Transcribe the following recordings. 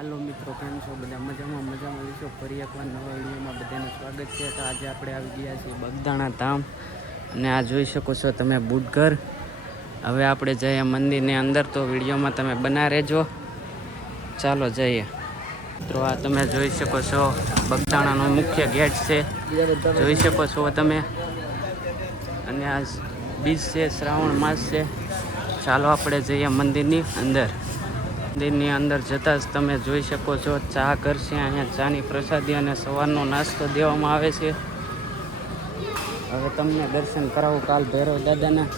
હાલો મિત્રો, કેમ છો બધા? મજામાં વિશો ફરી એકવાર નવા વિડીયોમાં બધાનું સ્વાગત છે. તો આજે આપણે આવી ગયા છીએ બગદાણા ધામ અને આ જોઈ શકો છો તમે બુટઘર. હવે આપણે જઈએ મંદિરની અંદર, તો વિડીયોમાં તમે બના રહેજો. ચાલો જઈએ મિત્રો. આ તમે જોઈ શકો છો બગદાણાનો મુખ્ય ગેટ છે, જોઈ શકો છો તમે. અને આ બીજ છે, શ્રાવણ માસ છે. ચાલો આપણે જઈએ મંદિરની અંદર. મંદિરની અંદર જતાં જ તમે જોઈ શકો છો ચા ઘર છે. અહીંયા ચાની પ્રસાદી અને સવારનો નાસ્તો દેવામાં આવે છે. હવે તમને દર્શન કરાવું કાલ ભૈરવ દાદાના.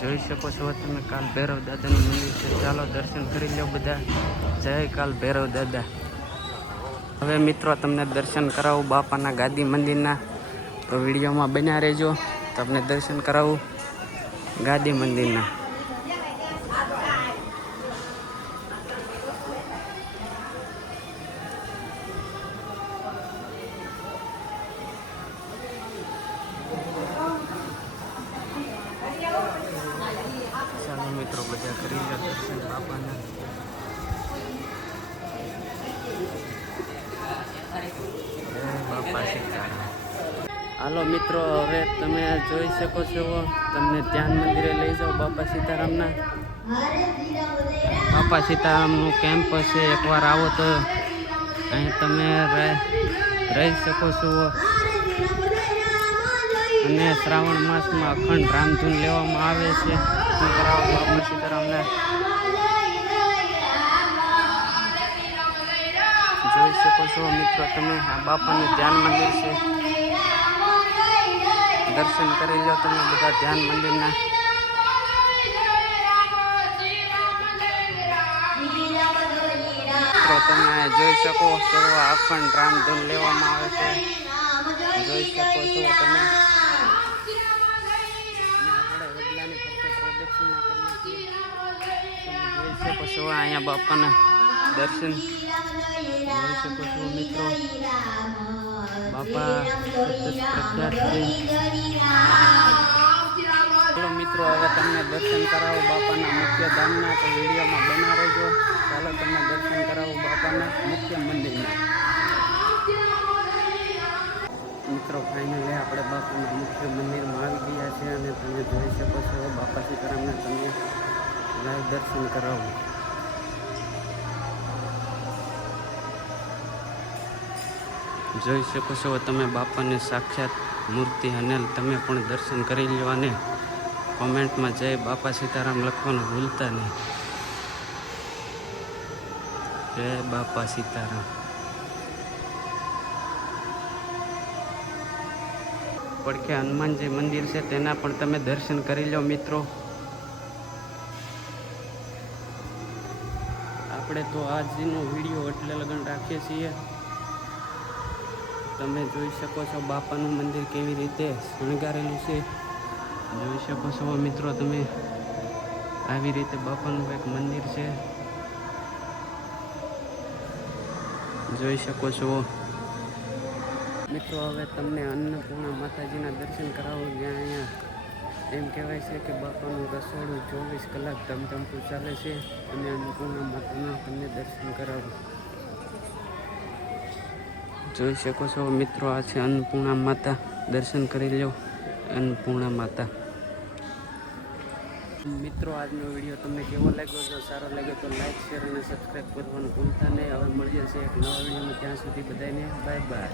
જોઈ શકો છો તમે કાલ ભૈરવ દાદાનું મંદિર છે. ચાલો દર્શન કરી લો બધા. જય કાલ ભૈરવ દાદા. હવે મિત્રો તમને દર્શન કરાવું બાપાના ગાદી મંદિરના, તો વિડીયોમાં બન્યા રહેજો. તમને દર્શન કરાવું ગાદી મંદિરના. ચાલો મિત્રો બધા કરી લો દર્શન બાપાના. બાપા સીતારામ. હાલો મિત્રો, હવે તમે જોઈ શકો છો, તમને ધ્યાન મંદિરે લઈ જાઓ બાપા સીતારામના. બાપા સીતારામનું કેમ્પ છે, એકવાર આવો તો અહીં તમે રહી શકો છો. અને શ્રાવણ માસમાં અખંડ રામધૂન લેવામાં આવે છે. બાપા સીતારામના જોઈ શકો છો મિત્રો તમે. આ બાપાનું ધ્યાન મંદિર છે, દર્શન કરી લો તમે બધા ધ્યાન મંદિરના. તમે જોઈ શકો છો અખંડ રામધૂન લેવામાં આવે છે, જોઈ શકો છો તમે. આપણે વડલાની ફરતે પ્રદક્ષિણા કરીએ છીએ. તમે જોઈ શકો છો અહીંયા બાપાના દર્શન જોઈ શકો છો મિત્રો. બાપા પ્રખ્યાત છે. ચાલો મિત્રો, હવે તમને દર્શન કરાવો બાપાના મુખ્ય ધામના, તો વિડીયોમાં બના રહેજો. ચાલો તમને દર્શન કરાવો બાપાના મુખ્ય મંદિરના. મિત્રો ફાઇનલી આપણે બાપાના મુખ્ય મંદિરમાં આવી ગયા છે અને તમે જોઈ શકો છો બાપા સીતારામને તમને લાઈવ દર્શન કરાવો. જોઈ શકો છો તમે બાપાની સાક્ષાત મૂર્તિ, અને તમે પણ દર્શન કરી લો. અને કોમેન્ટમાં જય બાપા સીતારામ લખવાનું ભૂલતા નહીં. જય બાપા સીતારામ. પડખે હનુમાનજી મંદિર છે, તેના પણ તમે દર્શન કરી લો મિત્રો. આપણે તો આજનો વિડીયો એટલે લગન રાખીએ છીએ. તમે જોઈ શકો છો બાપાનું મંદિર કેવી રીતે શણગારેલું છે. જોઈ શકો છો મિત્રો તમે, આવી રીતે બાપાનું એક મંદિર છે, જોઈ શકો છો મિત્રો. હવે તમને અન્નપૂર્ણા માતાજીના દર્શન કરાવો, જ્યાં અહીંયા એમ કહેવાય છે કે બાપાનું રસોડું 24 કલાક ધમધમતું ચાલે છે. અને અન્નપૂર્ણા માતાના તમને દર્શન કરાવો. જોઈ શકો છો મિત્રો, આ છે અન્નપૂર્ણા માતા. દર્શન કરી લો અન્નપૂર્ણા માતા. મિત્રો આજનો વિડીયો તમને કેવો લાગ્યો? જો સારો લાગ્યો તો લાઈક, શેર અને સબસ્ક્રાઈબ કરવાનું ભૂલતા નહીં. હવે મળીએ છીએ એક નવા વિડીયોમાં. ત્યાં સુધી બધાને બાય બાય.